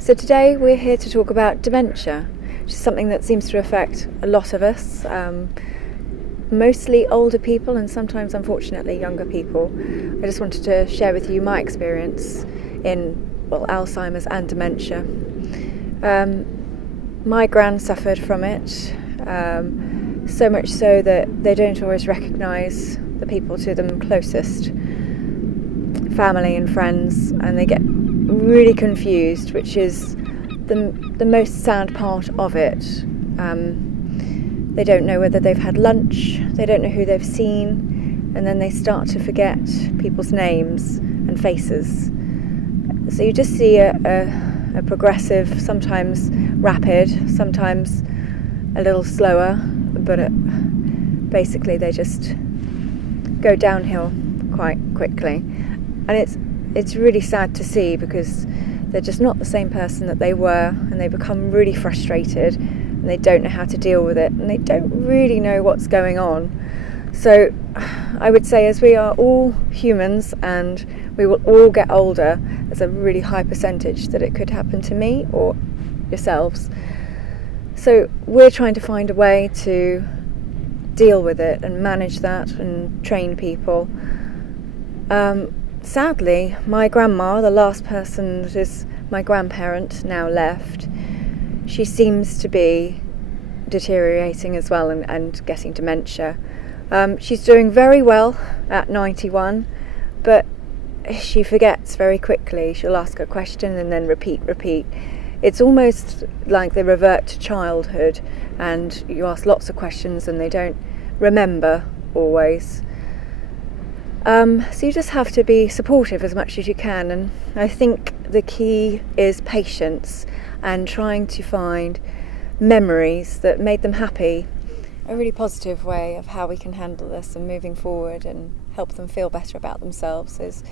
So today we're here to talk about dementia, which is something that seems to affect a lot of us, mostly older people and sometimes unfortunately younger people. I just wanted to share with you my experience in Alzheimer's and dementia. My gran suffered from it, so much so that they don't always recognise the people to them closest, family and friends, and they get really confused, which is the most sad part of it. They don't know whether they've had lunch, they don't know who they've seen, and then they start to forget people's names and faces. So you just see a progressive, sometimes rapid, sometimes a little slower, but basically they just go downhill quite quickly. And it's really sad to see, because they're just not the same person that they were, and they become really frustrated and they don't know how to deal with it, and they don't really know what's going on. So I would say, as we are all humans and we will all get older, there's a really high percentage that it could happen to me or yourselves. So we're trying to find a way to deal with it and manage that and train people. Sadly, my grandma, the last person that is my grandparent, now left, she seems to be deteriorating as well and getting dementia. She's doing very well at 91, but she forgets very quickly. She'll ask a question and then repeat. It's almost like they revert to childhood, and you ask lots of questions and they don't remember always. So you just have to be supportive as much as you can, and I think the key is patience and trying to find memories that made them happy. A really positive way of how we can handle this and moving forward and help them feel better about themselves is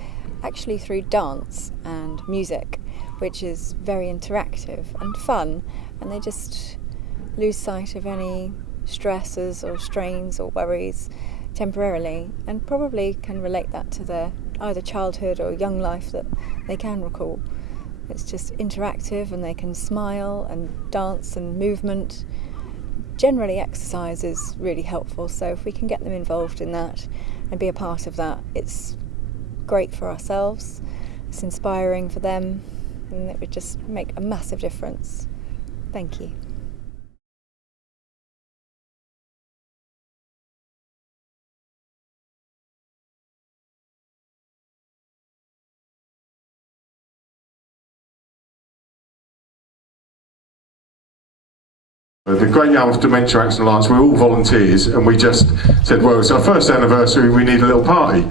actually through dance and music, which is very interactive and fun, and they just lose sight of any stresses or strains or worries temporarily, and probably can relate that to their either childhood or young life that they can recall. It's just interactive, and they can smile and dance, and movement. Generally, exercise is really helpful, so if we can get them involved in that and be a part of that, it's great for ourselves, it's inspiring for them, and it would just make a massive difference. Thank you. The Great Yarmouth Dementia Action Alliance, we're all volunteers, and we just said, well, it's our first anniversary, we need a little party.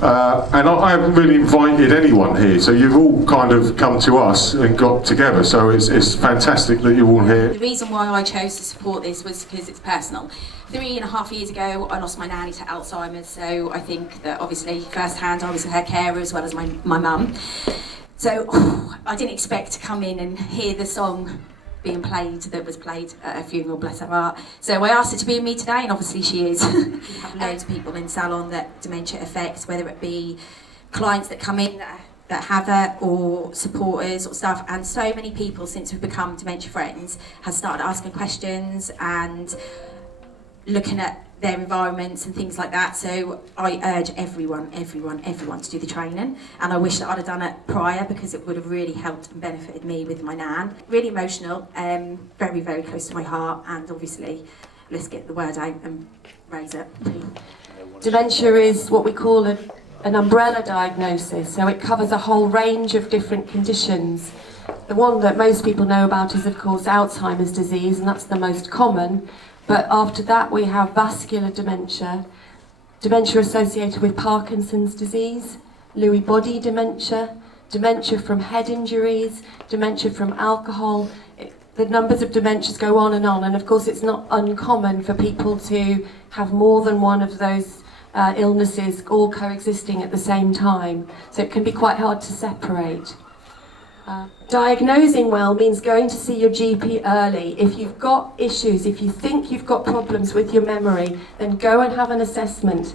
And I haven't really invited anyone here, so you've all kind of come to us and got together, so it's fantastic that you're all here. The reason why I chose to support this was because it's personal. 3.5 years ago, I lost my nanny to Alzheimer's, so I think that obviously firsthand I was her carer as well as my mum. So I didn't expect to come in and hear the song being played that was played at a funeral, bless her heart. So I asked her to be with me today, and obviously she is. We have loads of people in salon that dementia affects, whether it be clients that come in that have it, or supporters or staff, and so many people since we've become dementia friends have started asking questions and looking at their environments and things like that. So I urge everyone to do the training, and I wish that I'd have done it prior, because it would have really helped and benefited me with my nan. Really emotional, very, very close to my heart, and obviously let's get the word out and raise it. Dementia is what we call an umbrella diagnosis, so it covers a whole range of different conditions. The one that most people know about is, of course, Alzheimer's disease, and that's the most common. But after that we have vascular dementia, dementia associated with Parkinson's disease, Lewy body dementia, dementia from head injuries, dementia from alcohol. The numbers of dementias go on, and of course it's not uncommon for people to have more than one of those illnesses all coexisting at the same time, so it can be quite hard to separate. Diagnosing well means going to see your GP early. If you've got issues, if you think you've got problems with your memory, then go and have an assessment.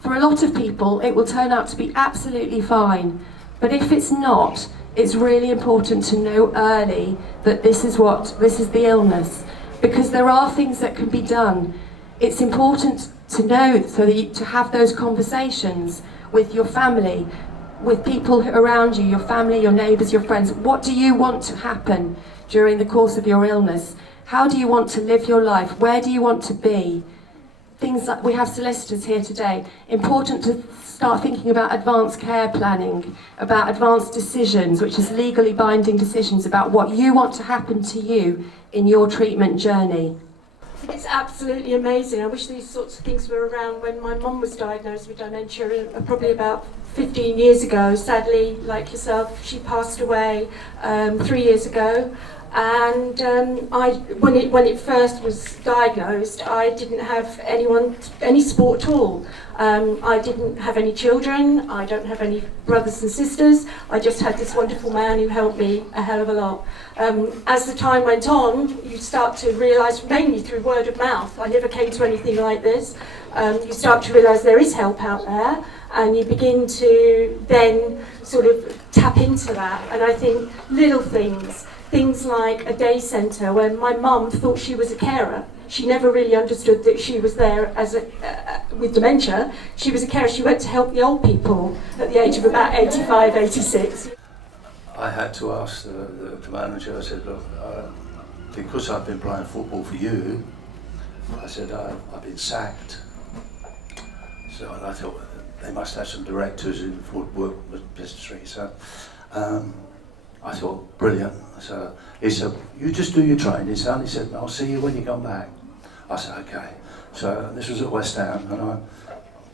For a lot of people, it will turn out to be absolutely fine. But if it's not, It's really important to know early that this is the illness, because there are things that can be done. It's important to know, so that to have those conversations with your family, with people around you, your family, your neighbours, your friends. What do you want to happen during the course of your illness? How do you want to live your life? Where do you want to be? Things like, we have solicitors here today. Important to start thinking about advanced care planning, about advanced decisions, which is legally binding decisions about what you want to happen to you in your treatment journey. It's absolutely amazing. I wish these sorts of things were around when my mum was diagnosed with dementia, probably about 15 years ago. Sadly, like yourself, she passed away 3 years ago. And when it first was diagnosed, I didn't have any support at all. I didn't have any children, I don't have any brothers and sisters. I just had this wonderful man who helped me a hell of a lot. As the time went on, you start to realise, mainly through word of mouth, I never came to anything like this, you start to realise there is help out there, and you begin to then sort of tap into that. And I think little things like a day centre, when my mum thought she was a carer. She never really understood that she was there with dementia. She was a carer. She went to help the old people at the age of about 85, 86. I had to ask the manager, I said, look, because I've been playing football for you, I said, I've been sacked. So I thought they must have some directors who would work with history. So I thought, brilliant. So he said, you just do your training, son. He said, I'll see you when you come back. I said, okay. So this was at West Ham, and I'm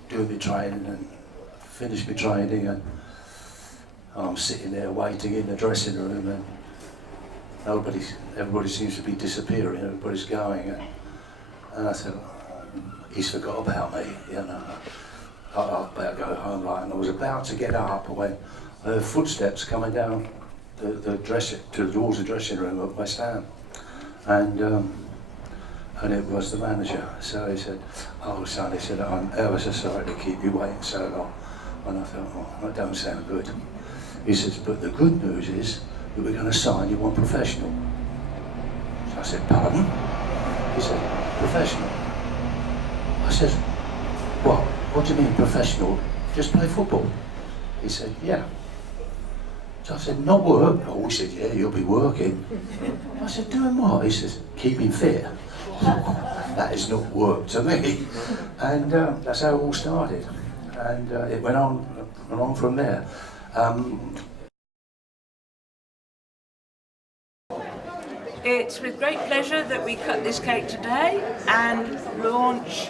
doing my training and finished my training, and I'm sitting there waiting in the dressing room, and everybody seems to be disappearing, everybody's going, and I said, he's forgot about me, you know. I better go home, like, and I was about to get up when I heard footsteps coming down to the doors of the dressing room at West Ham, and it was the manager. So he said, "Oh, son," he said, "I'm ever so sorry to keep you waiting so long." And I thought, "Oh, that don't sound good." He says, "But the good news is that we're going to sign you one professional." So I said, "Pardon?" He said, "Professional." I said, "What do you mean professional? Just play football?" He said, "Yeah." So I said, "Not work?" Oh, he said, "Yeah, you'll be working." I said, "Doing what?" He says, "Keeping fit." That is not work to me. And that's how it all started. And it went on from there. It's with great pleasure that we cut this cake today and launch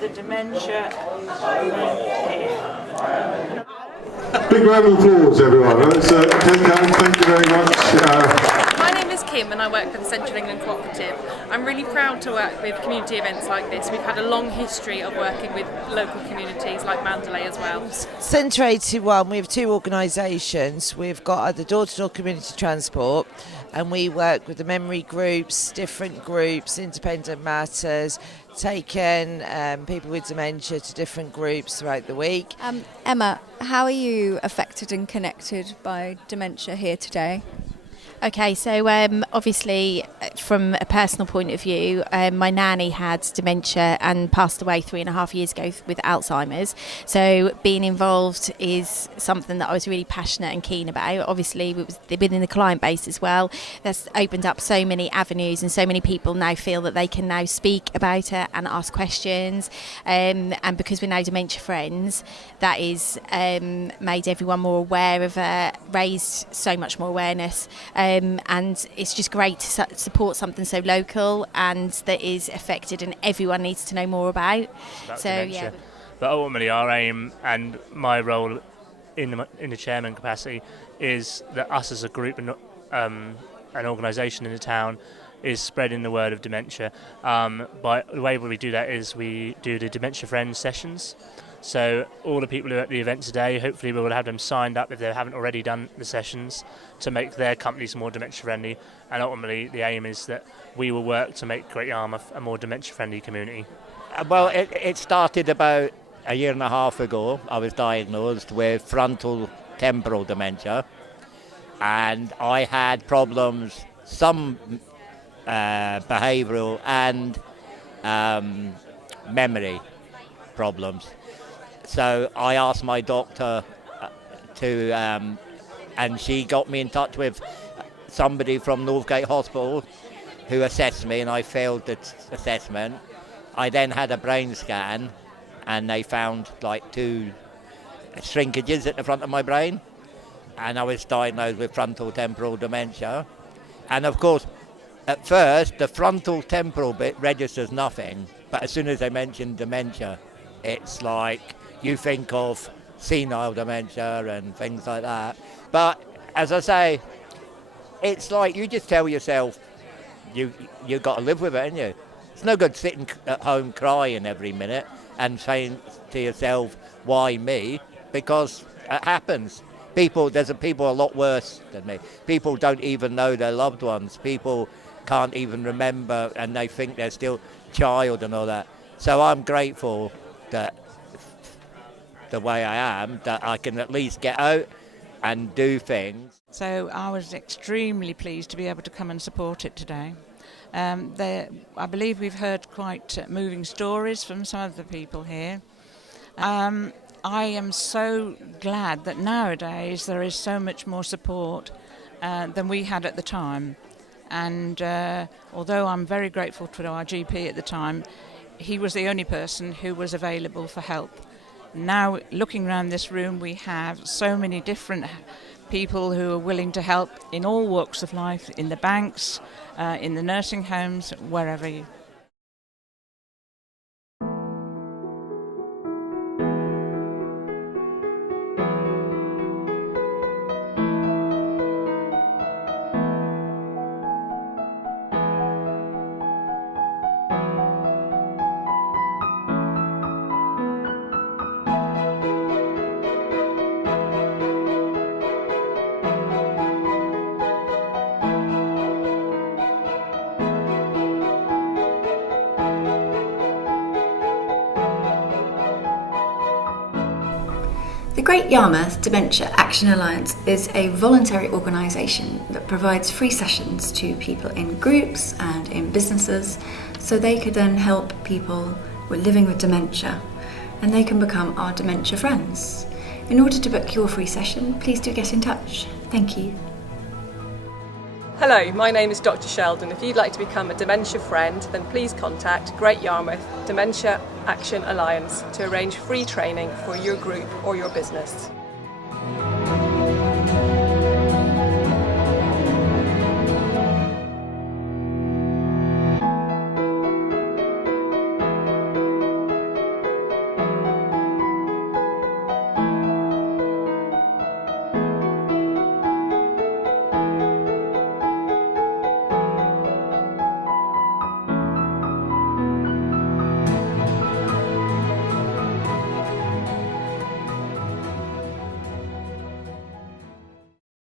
the Dementia Film. Big round of applause, everyone. Thank you very much. My name is Kim and I work for the Central England Cooperative. I'm really proud to work with community events like this. We've had a long history of working with local communities like Mandalay as well. Centre 81, we have two organisations. We've got the door-to-door community transport, and we work with the memory groups, different groups, independent matters, taking people with dementia to different groups throughout the week. Emma, how are you affected and connected by dementia here today? Okay, so obviously from a personal point of view, my nanny had dementia and passed away 3.5 years ago with Alzheimer's. So being involved is something that I was really passionate and keen about. Obviously, it was within the client base as well. That's opened up so many avenues, and so many people now feel that they can now speak about it and ask questions. And because we're now dementia friends, that is made everyone more aware of raised so much more awareness. And it's just great to support something so local and that is affected and everyone needs to know more about. So dementia. Yeah. But ultimately our aim and my role in the chairman capacity is that us as a group and an organisation in the town is spreading the word of dementia. By the way we do that is we do the Dementia Friends sessions. So all the people who are at the event today, hopefully we will have them signed up if they haven't already done the sessions to make their companies more dementia friendly, and ultimately the aim is that we will work to make Great Yarmouth a more dementia friendly community. Well, it started about 1.5 years ago. I was diagnosed with frontal temporal dementia, and I had problems, some behavioural and memory problems. So I asked my doctor to, and she got me in touch with somebody from Northgate Hospital who assessed me, and I failed the assessment. I then had a brain scan, and they found like 2 shrinkages at the front of my brain, and I was diagnosed with frontal temporal dementia. And of course, at first, the frontal temporal bit registers nothing, but as soon as they mention dementia, it's like you think of senile dementia and things like that. But as I say, it's like you just tell yourself you got to live with it, ain't you? It's no good sitting at home crying every minute and saying to yourself, why me? Because it happens. There's people a lot worse than me. People don't even know their loved ones. People can't even remember, and they think they're still child and all that. So I'm grateful that the way I am, that I can at least get out and do things. So I was extremely pleased to be able to come and support it today. I believe we've heard quite moving stories from some of the people here. I am so glad that nowadays there is so much more support than we had at the time. And although I'm very grateful to our GP at the time, he was the only person who was available for help. Now, looking around this room, we have so many different people who are willing to help in all walks of life, in the banks, in the nursing homes, wherever you. The Great Yarmouth Dementia Action Alliance is a voluntary organisation that provides free sessions to people in groups and in businesses so they could then help people living with dementia, and they can become our dementia friends. In order to book your free session, please do get in touch. Thank you. Hello, my name is Dr. Sheldon. If you'd like to become a dementia friend, then please contact Great Yarmouth Dementia Action Alliance to arrange free training for your group or your business.